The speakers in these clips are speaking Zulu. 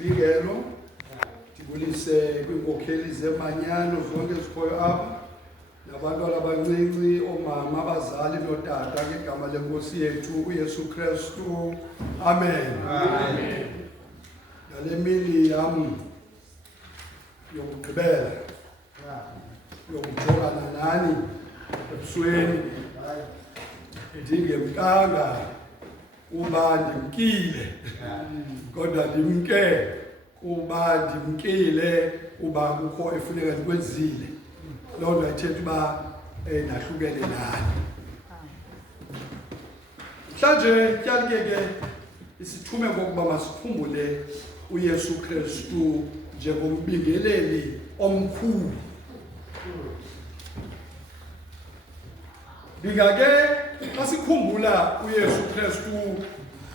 Isibikelo ndibulise kwinkokheli zemanyano zonke ezikhoyo apha nabantwana abancinci, omama, abazali notata ngegama lenkosi yethu uYesu Kristu. Amen. Amen. Nale mini yam yokugqibela yokujongana nani ebusweni ndingemkanga kuba ndimkile kodwa ndimke kuba ndimkile kuba kukho efuneka ndikwenzile. Loo nto ayithetha uba nahlukene nani. Mhlanje kuyalikeke isithume ngokuba masikhumbule uYesu Kristu njengombingeleli omkhulu. Bingake xa sikhumbula uYesu Kristu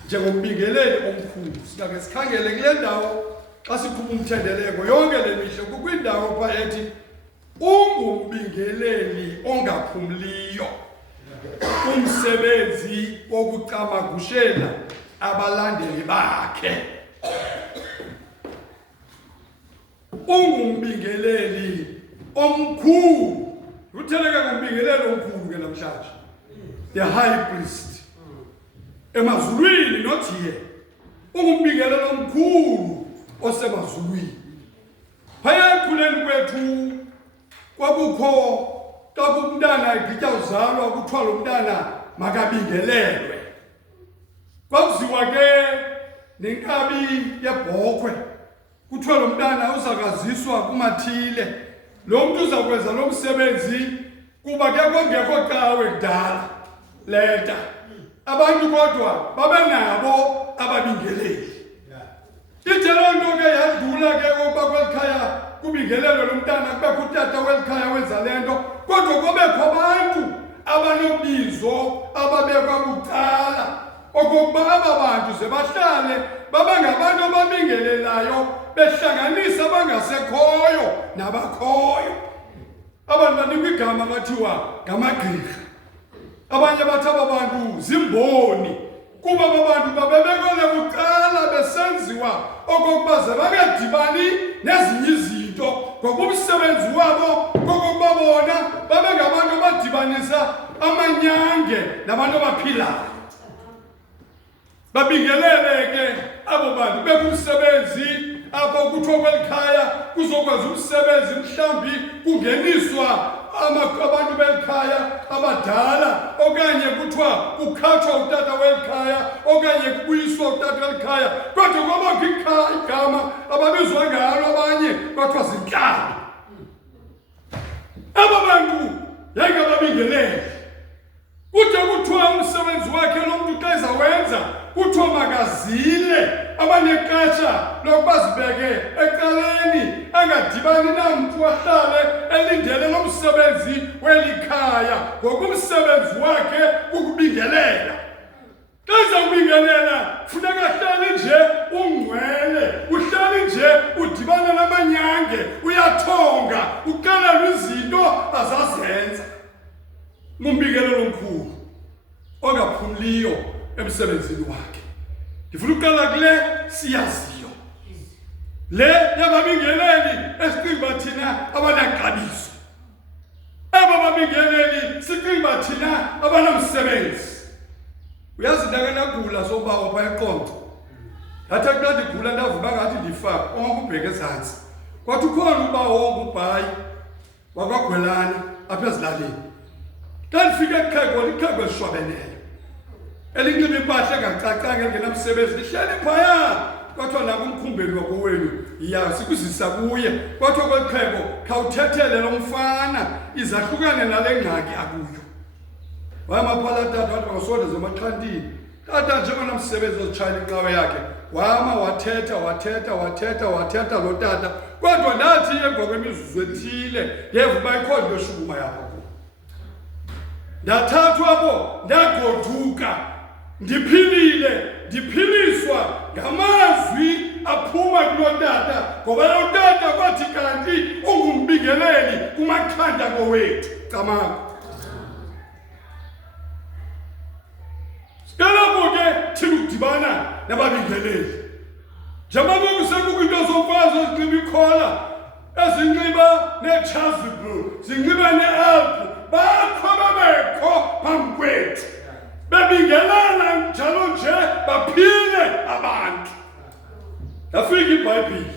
njengombingeleli omkhulu, singake sikhangele kule ndawo xa sikhupha umthendeleko yonke le mihla kukwindawo pha ethi ungumbingeleli ongaphumliyo, umsebenzi wokucamagushela abalandeli bakhe. Ungumbingeleli omkhulu. Utheleke ngombingeleli omkhulu ke namhlanje. The high priest. Emazulwini not here. Ungumbingeleli omkhulu osemazulwini. Phaya ekhuleni kwethu kwakukho xa umntana egqitya uzalwa kuthiwa lo mntana makabingelelwe. Kwakuziwa ke nenkabi yebhokhwe kuthiwa lo mntana uzakaziswa kumathile. Lo mntu uzakwenza lo msebenzi kuba ke kungekho cawe kudala leta. Abantu kodwa babenabo ababingeleli. Ithe loo nto ke yadlula ke ukuba kwelikhaya kubingelelwe lo mntana kubekho utata welikhaya wenza le nto, kodwa kubekho abantu abanobizo ababekwa bucala okokuba aba bantu ze bahlale babangabantu ababingelelayo behlanganisa abangasekhoyo nabakhoyo. Abantu banikwa igama bathiwa ngamagqirha, abanye bathi aba bantu zimboni kuba aba bantu babebekole bucala besenziwa okokuba ze bangadibani nezinye izinto ngoba umsebenzi wabo kokokuba bona babengabantu abadibanisa amanyange nabantu abaphilayo. Babingelele ke abo bantu bekumsebenzi apho kuthiwa kwelikhaya kuzokwazi umsebenzi mhlawumbi kungeniswa abantu belikhaya abadala, okanye kuthiwa kukhatshwa utata welikhaya, okanye kubuyiswa utata welikhaya, kodwa kwabakho igama ababizwa ngalo abanye kwathiwa zintlalo. Aba bantu yayingababingeleli. Kuthe kuthiwa umsebenzi wakhe lo mntu xa ezawenza kuthiwa makazile abanexesha lokuba zibeke ecaleni, angadibani namntu ahlale elindele lo msebenzi welikhaya ngoku umsebenzi wakhe ukubingelela. Xa ezawubingelela funeka ahlale nje ungcwele, uhlale nje udibana namanyange, uyathonga, uxelelwa izinto azazenza. Ngumbingelelo omkhulu ongaphumliyo emsebenzini wakhe. Ndifuna uqala kule siyaziyo, le yababingeleli esicinga thina abanaxabiso. Aba babingeleli sicinga thina abanamsebenzi. Uyazi ndake ndagula sobawo pha eqonto, ndathi xa ndigula ndavuka ngathi ndifa ongakubheka ezantsi, kwathi ukhona ubawo ongubhayi wakwaGwelana apha ezilalini. Xa ndifika eXhego, ixhego elishwabeneyo elinxiba impahla engacacanga engenamsebenzi, lihleli phaya. Kwathiwa nakumkhumbeli wakowenu sikuzisa kuye, kwathiwa kweliXhego khawuthethele lo mfana izahlukane nale ngxaki akuyo. Wamaphala tata wathi makasondeze emaxhantini. Tata njengonamsebenzi ozitshayela inqawe yakhe wama wathetha lo tata, kodwa ndathi emva kwemizuzu ethile ndeva uba ikho nto eshukuma yapha kuyo. Ndathathwa apho ndagoduka, ndiphilile, ndiphiliswa ngamazwi aphuma kulo tata, ngoba lo tata kwathi kanti ungumbingeleli kumaxhanda kowethu camako. Sikalapho ke thina udibana nababingeleli. Njengoba kusekukho nazo zinxiba ikhola, ezinxiba ne-chasuble, zinxiba ne-alpu, bakho babekho phambi kwethu. Bebingelana njalo nje baphile abantu. Yafika iBhayibhile.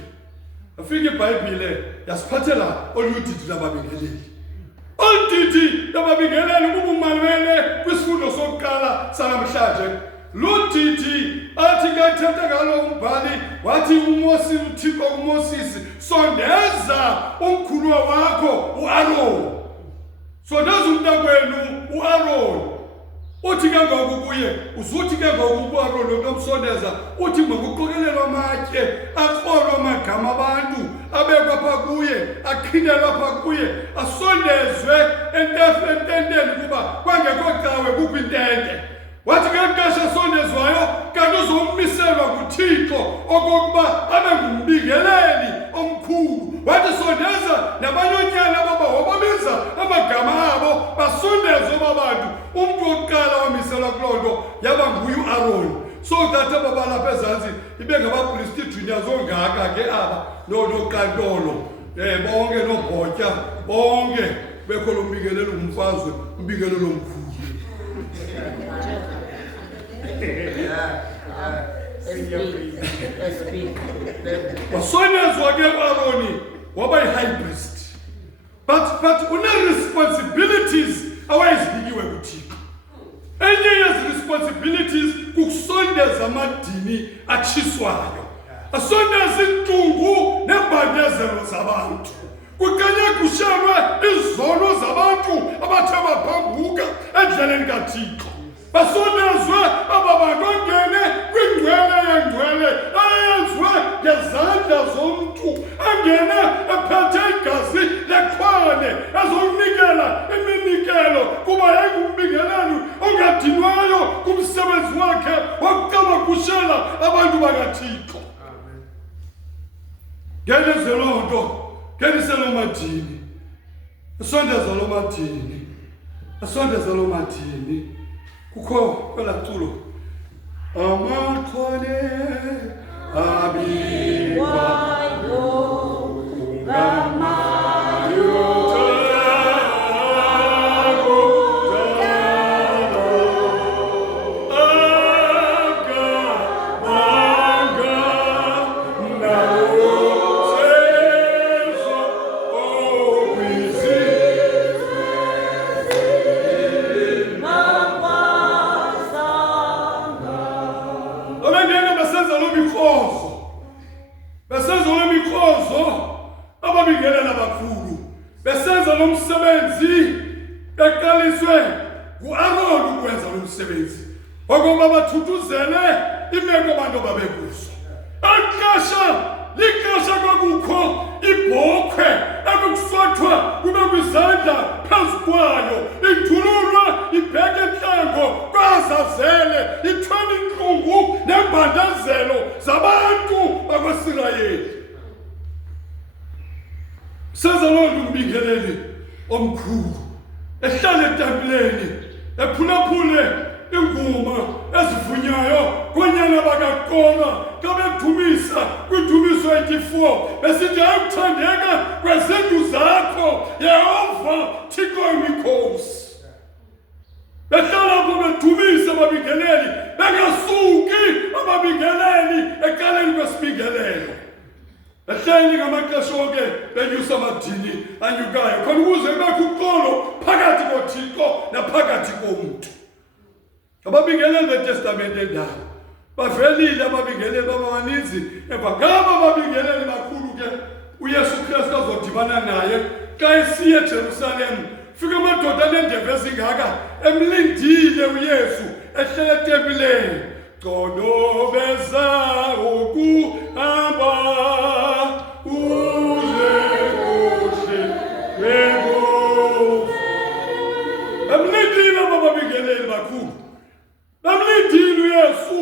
Yafika iBhayibhile yasiphathela oludidi lababingeleli. Oludidi lababingeleli kubumalwele kwisifundo sokuqala sanamhlanje. Ludidi athi kathetha ngalo umbhali wathi uThixo kuMoses, sondeza umkhulu wakho uAaron. Sondeza umntakwenu uAaron. Uthi ke ngoku kuye, uzuthi ke ngoku uAaron lokumsondeza, uthi makuqokelelwe amatye, akrolwe amagama abantu, abekwa pha kuye, aqhinelwa pha kuye, asondezwe ententeni kuba kwangekho cawe kukho intente. Wathi ngexesha sondezwayo kanti uzommiselwa nguThixo okokuba abe ngumbingeleli omkhulu. Wathi sondeza nabanyonyana baba wababiza amagama abo basondezwe babantu. Umntu wokuqala wamiselwa kuloo nto yaba nguye uAaron. So that aba balapha ezantsi ibe ngabapristi juniors ongaka ke aba noqantolo bonke nobhotya bonke bekho lo mbingelelo umfazwe umbingelelo omkhulu. Wasondezwa ke uAaroni waba yi-high priest. But une-responsibilities awayezibikiwe kuThixo. Enye yezi-responsibilities kukusondeza amadini atshiswayo. Asondeza intungu neembandezelo zabantu. Kuqale kushelwe izono zabantu abathe baphambuka endleleni kaThixo. Basondezwe aba bantu ongene kwingcwele yengcwele eyenziwe ngezandla zomntu, angene ephethe igazi lekhwane ezokunikela iminikelo kuba yayingumbingeleli ongadinwayo kumsebenzi wakhe wokuqabakushela abantu bakaThixo. Ngenze loo nto, ngenise loo madini, asondeza loo madini, asondeza loo madini. Kukho kwela culo amaxhwele abikwayo nomsebenzi beqaliswe nguAaron ukwenza lo msebenzi okokuba bathuthuzele imeko abantu babekuzo. Lixesha kwakukho ibhokhwe ekukusothwa kube kwizandla phezu kwayo, ithululwa ibheke entlango kwazazele, ithwele intlungu nembandezelo zabantu bakwaSirayeli. Senza loo nto umbingeleli omkhulu ehlala etempileni ephulaphule ingoma ezivunyayo konyana bakaKora xa bedumisa kwidumiso 84 besithi ayakuthandeka kwezinto zakho Yehova Thixo wemikhosi. Behlala apho bedumisa ababingeleli bengasuki ababingeleli ekaleni kwesibingelelo. Ehleli ngamaxesha onke benyusa amadini anyukayo khona ukuze kubekho uxolo phakathi koThixo naphakathi komntu. Ababingeleli beTestamente endala bavelile ababingeleli babaninzi, emva ngaba ababingeleli bakhulu ke uYesu Kristu azodibana naye xa esiye eJerusalem. Fika amadoda aneendebe ezingaka emlindile uYesu ehlele etempileni. Conobeza ukuhamba uze kuhle wego. Emlindile ababingeleli bakhulu, bamlindile uYesu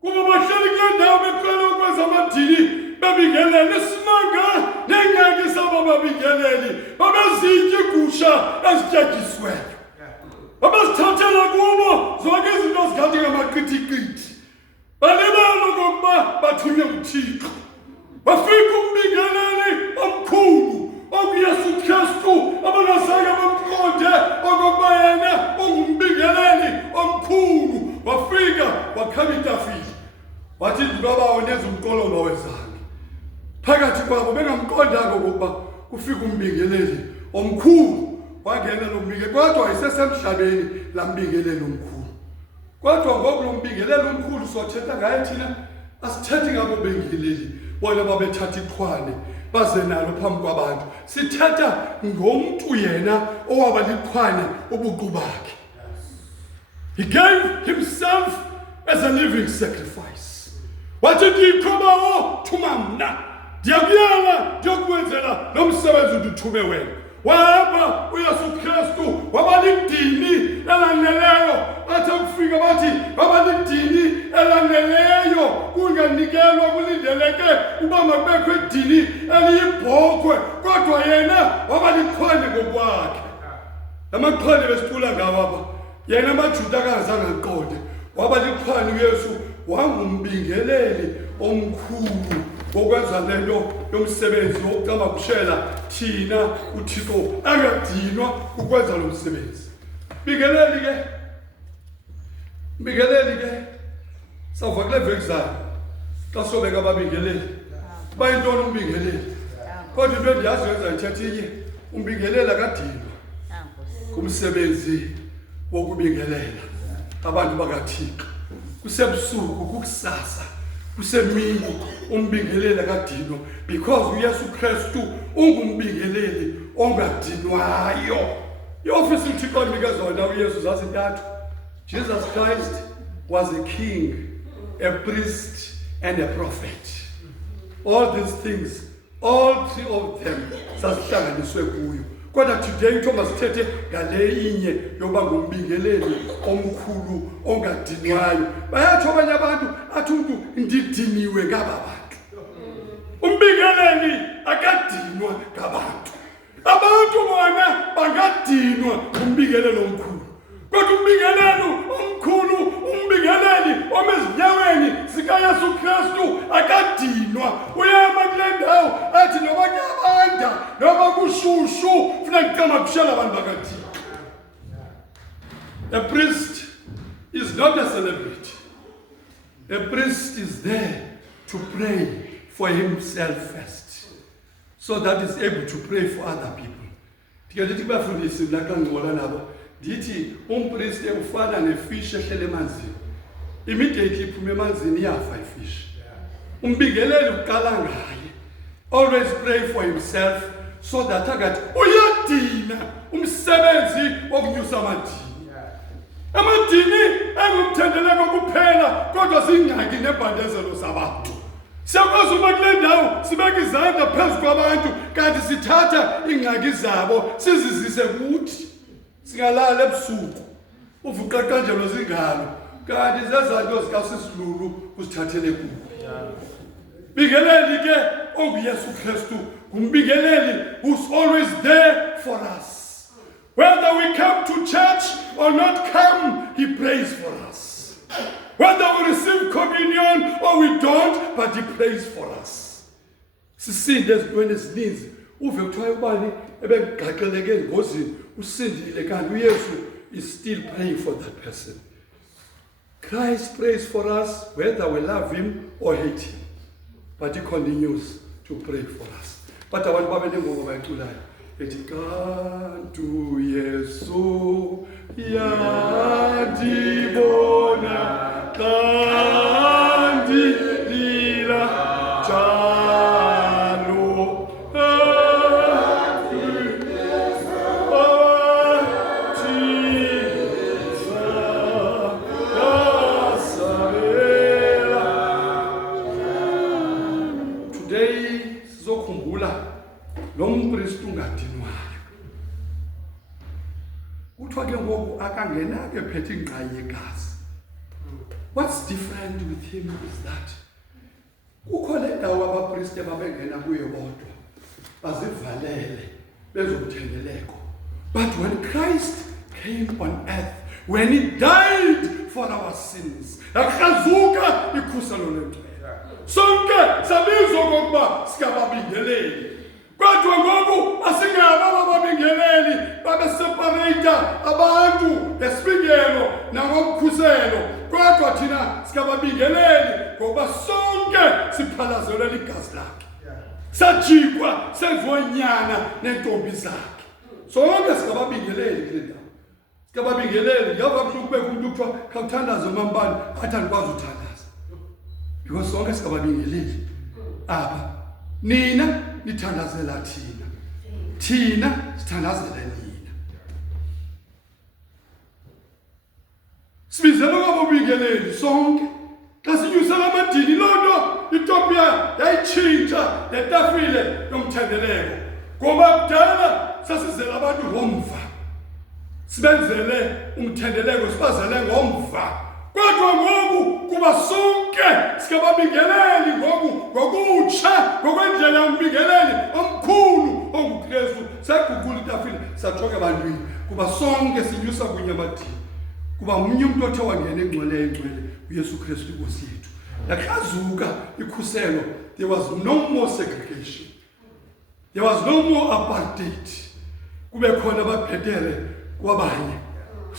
kuba bahleli kule ndawo beqala ukwenza amadini babingeleli. Isimanga nengxaki sabo babingeleli babezitya iigusha ezityatyisiweyo, babezithathela kubo zonke izinto ezingathi ngamaqithiqithi, balibala okokuba bathunywe nguThixo. Wafika phakathi kwabo bengamqondanga ukuba kufika umbingeleli omkhulu wangena lo mbingeleli kodwa wayesesemhlabeni lambingeleli omkhulu. Kodwa ngoku lo mbingeleli omkhulu sothetha ngaye thina asithethi ngabo bengeleli bona babethatha iqhwane baze nalo phambi kwabantu. Sithetha ngomntu yena owaba liqhwane ubuqu bakhe. He gave himself as a living sacrifice. Wathi ndiqhobawo thuma mna. Ndiyakuyala ndiyokwenzela lo msebenzi ndithume wena. Wahamba uYesu Kristu waba lidini elaneleyo. Athi ukufika bathi waba lidini elaneleyo kunganikelwa kulindeleke uba makubekho idini eliyibhokhwe kodwa yena waba liqhwane ngokwakhe. Amaqhwane besicula ngawo apha yena amaJuda akazange aqonde waba liqhwane uYesu wangumbingeleli omkhulu wokwenza lento yomsebenzi wokucama kushela thina uThixo angadinwa ukwenza lo msebenzi. Mbingeleli ke sawuva kule veki zayo xa sobeka ababingeleli bayintoni umbingeleli kodwa into endiyazi yenza ithetha inye umbingeleli akadinwa kumsebenzi wokubingelela abantu bakaThixo kusebusuku kukusasa kusemini umbingeleli akadinwa because uYesu Kristu ungumbingeleli ongadinwayo. Iofisi uThixo anikeza wona uYesu zazintathu. Jesus Christ was a king, a priest and a prophet. All these things, all three of them sasihlanganiswe kuyo. Kodwa today Thomas sithethe ngale inye yoba ngumbingeleli omkhulu ongadinwayo. Bayathi abanye abantu athi umuntu ndidiniwe ngaba bantu. Umbingeleli akadinwa ngabantu. Abantu bona bangadinwa umbingeleli omkhulu. Kodwa umbingeleli omkhulu, umbingeleli omezinyaweni zikaYesu Kristu akadinwa. Uyama kule ndawo athi noba kuyabanda noba kushushu funeka kucama kushela abantu bakaThixo. A priest is not a celebrity. A priest is there to pray for himself first, so that he's able to pray for other people. Ndithi kubafundisi mna xa ngingcola nabo ndithi umpriest ufana nefish ehlele emanzini. Immediately iphuma emanzini iyafa ifish. Umbingeleli uqala ngaye. Always pray for himself so that akathi uyadina umsebenzi wokunyusa amadini. Amadini engumthendeleko kuphela kodwa singxaki nebhandezelo zabantu. Siyakwazi uba kule ndawo sibeka izandla phezu kwabantu kanti sithatha ingxaki zabo sizizise kuthi. Singalala ebusuku uvuqa kanjalo zingalo kanti zezanto zikaSisilulu usithathele kubo. Bingeleli ke onguYesu Kristu ngumbingeleli who's always there for us. Whether we come to church or not come, he prays for us. Whether we receive communion or we don't, but he prays for us. Sisinde ezintweni ezininzi uve kuthiwa ubani ebegaxeleke engozini usindile kanti uYesu is still praying for that person. Christ prays for us whether we love him or hate him, but he continues to pray for us. But abantu babe nengoma bayiculayo ethi kanti uYesu yandibona kanti lila jalo today sizokhumbula lo mpristi ungadinwayo. Kuthiwa ke ngoku akangenake phethe ingqayi yegazi. What's different with him is that kukho le ndawo abapristi babengena kuyo bodwa bazivalele bezomthendeleko. But when Christ came on earth, when he died for our sins, akazuka ikhuselo lethu. Sonke sabizwa ngokuba sikababingeleli. Kodwa ngoku asingaba babingeleli babeseparate abantu ngesibingelo nangomkhuselo. Kodwa thina sikababingeleli ngoba sonke siphalazelwe ligazi lakhe. sajikwa sezonyana nentombi zakhe. Sonke sikababingeleli kule ndawo. Sikababingeleli yaba kuhlukube kubekho umuntu kuthiwa khawuthandaze uMambani athi andikwazi uthandaza. Because sonke sikababingeleli apha. Nina nithandazela thina. Thina sithandazela nina. Sibizela kwababingeleli sonke. Xa sinyusela amadini loo nto iTopia yayitshintsha letafile yomthendeleko. Ngoba kudala sasizela abantu ngomva. Sibenzele umthendeleko sibazele ngomva. Kodwa ngoku kuba sonke sikababingeleli ngokutsha ngokwendlela yombingeleli omkhulu onguKristu. Saguqula itafile sajonga ebantwini kuba sonke sinyusa kunye amadini. Kuba umnye umuntu othe wangena engcwele uYesu Kristu inkosi yethu. Yakrazuka ikhuselo. There was no more segregation. There was no more apartheid. Kube khona ababhetere kwabanye.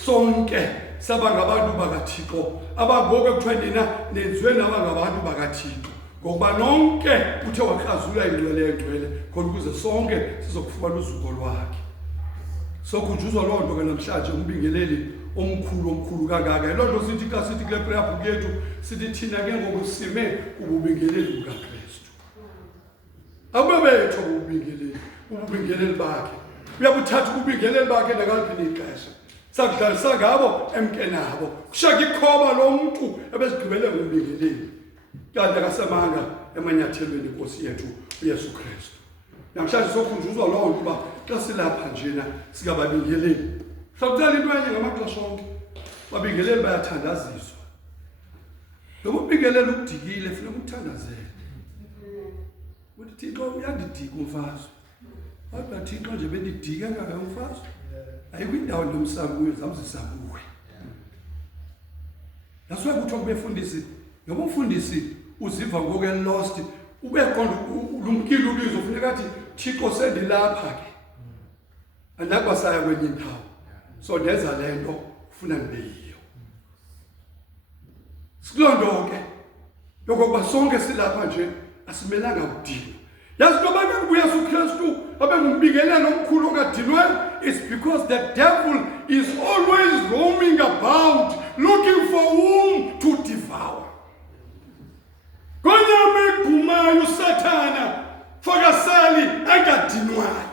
Sonke saba ngabantu bakaThixo. Abangoku ekuthiwa nina nenziwe nabangabantu bakaThixo. Ngokuba nonke uthe wakrazula ingcwele khona ukuze sonke sizokufumana uzuko lwakhe. Sokhunjuzwa loo nto ke namhlanje umbingeleli omkhulu kangaka. Loo nto sithi xa sithi kule prayer book yethu sithi thina ke ngoku sime ububingeleli bukaKristu. Ababethu ububingeleli bakhe. Uyabuthatha ububingeleli bakhe nakaliphi ixesha. Sakudlalisa ngabo emkenabo. Kushaka ikhoba lo muntu ebezigqibele ngombingeleli. Kanti akasemanga emanyathelweni inkosi yethu uYesu Kristu. Namhlanje sokhunjuzwa loo nto uba xa silapha njena sikababingeleli. Sakudala into enye ngamaxesha onke. Babingeleli bayathandaziswa. Lo ubingeleli ukudikile funeka uthandazele. Uthi Thixo uyandidika umfazi. Kodwa Thixo nje bendidike kangaka umfazi. Ayikho indawo nomsabuyo zamzisabuwe. Naswe kuthiwa kubefundisi, ngoba umfundisi uziva ngoku lost, ubeqonda ulumkile ubizo funeka athi Thixo sendilapha ke. Andakwasaya kwenye indawo. So ndenza le nto ufuna ndibe yiyo. Sikuloo ke yokokuba sonke silapha nje asimelanga ukudinwa. Yazi into abantu kuYesu Kristu abengumbingeleli omkhulu ongadinwayo. It's because the devil is always roaming about looking for whom to devour. Konyame gumayo Sathana fakasali angadinwayo.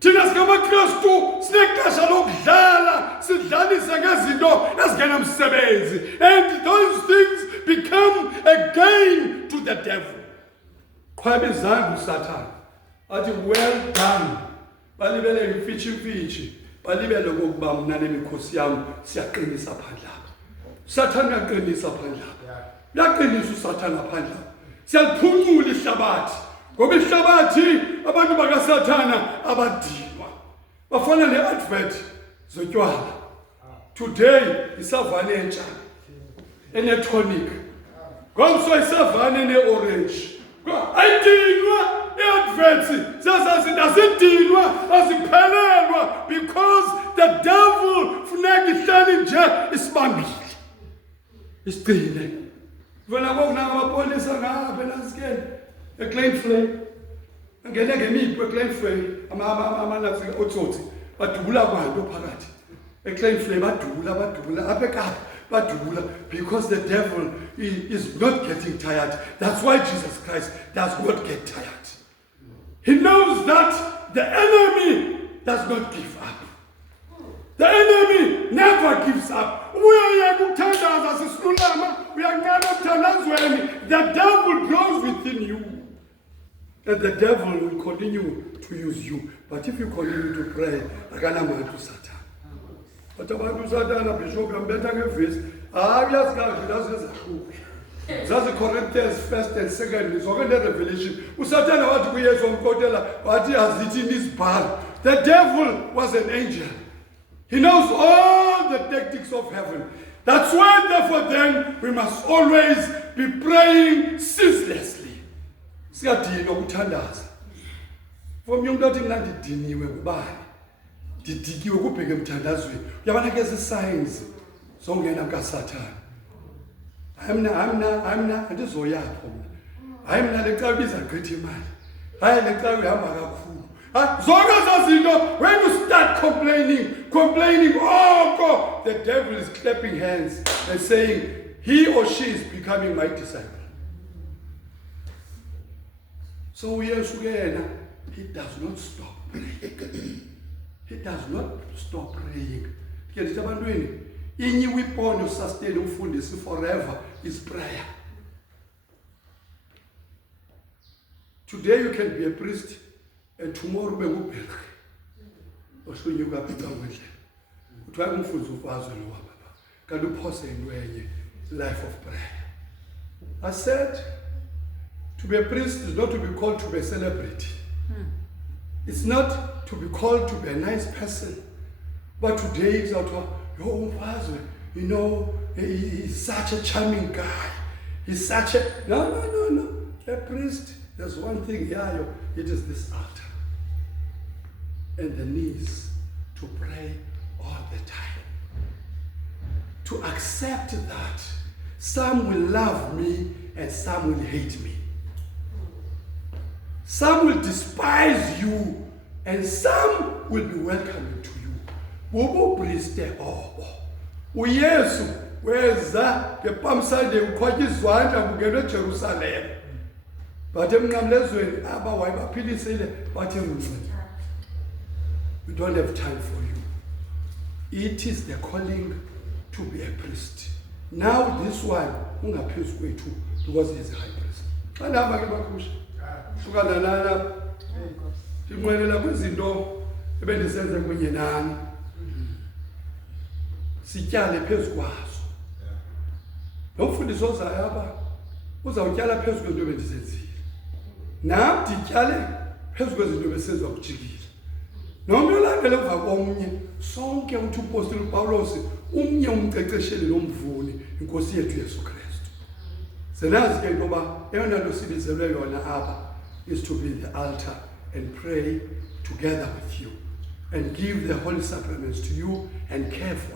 Thina singamaKristu sinexesha lokudlala sidlalise ngezinto ezingenamsebenzi, and those things become a gain to the devil. Qhwabe izandla uSathana athi well done. Balibele imfitshi balibele kokuba mna nemikhosi yami siyaqinisa phandle apha. Sathana uyaqinisa phandle apha. Uyaqinisa uSathana phandle apha. Siyaliphuncula ihlabathi. Ngoba ihlabathi abantu bakaSathana abadinwa. Bafana neadvert zotywala. Today isavane entsha enetonic. Ngomso isavane neorange. Ayidinwa iadverts zasidinwa aziphelelwa because the devil funeka ihleli nje isibambile. Isigcine. Vela kokunamapolisa ngapha enasikeni. eKleinvlei angene ngemipu eKleinvlei amanazi otsotsi badubula kwanto phakathi eKleinvlei badubula apha eKapa badubula because the devil is not getting tired. That's why Jesus Christ does not get tired. He knows that the enemy does not give up. The enemy never gives up. The devil grows within you. And the devil will continue to use you. But if you continue to pray, akanamatu Satan. But abantu Satan bishop ambetha ngevesi, uyazi Zazi Corinthians 1st and 2nd is already Revelation. Usatana wathi kuYesu wamkotela wathi azithi nisibhalo. The devil was an angel. He knows all the tactics of heaven. That's why, therefore, then, we must always be praying ceaselessly. Siyadinga ukuthandaza. From umuntu athi mina ndidiniwe ngubani. Ndidikiwe kubheke emthandazweni. Uyabona ke ezi signs zongena kaSathane. I'm not andizoyapho mina. Hayi mina lecala biza gqitha imali. hayi le cawe ihamba kakhulu. Zonke zazinto, when you start complaining, oh God, the devil is clapping hands and saying, he or she is becoming my disciple. So yes, he does not stop praying. He does not stop praying. Any weapon of sustaining fundisi forever is prayer. Today you can be a priest, and tomorrow be ubhekhe. Oshunyuka phika ngwendlela. Uthiwa umfuzi ufazwe lo baba. Kanti uphose into enye, life of prayer. I said, to be a priest is not to be called to be a celebrity. It's not to be called to be a nice person. But today it's out of, you know, he's such a charming guy. He's such a... No. A priest, there's one thing here, it is this altar. And the knees to pray all the time. To accept that some will love me and some will hate me. Some will despise you and some will be welcoming to you. Bobo priest obo. uYesu weza ngePalm Sunday ukhwatya izandla kungena eJerusalem. Bathe emnqamlezweni aba wayebaphilisile bathe ngumncane. We don't have time for you. It is the calling to be a priest. Now this one ungaphezu kwethu because he is a high priest. Xa nihamba ke bakhusha. Hlukana nana. Sinqwenela kwizinto ebendisenze kunye nani. Sityale phezu kwazo. Lo mfundisi ozayo apha uzawutyala phezu kwento ebendisenzile. Nam ndityale phezu kwezinto besenziwa kujikile. Nomntu olandela emva komnye sonke uthi uPostoli Pawulos umnye umcecesheli nomvuni inkosi yethu Yesu Kristu. Senazi ke into yoba eyona nto sibizelwe yona apha is to be the altar and pray together with you and give the holy sacraments to you and care for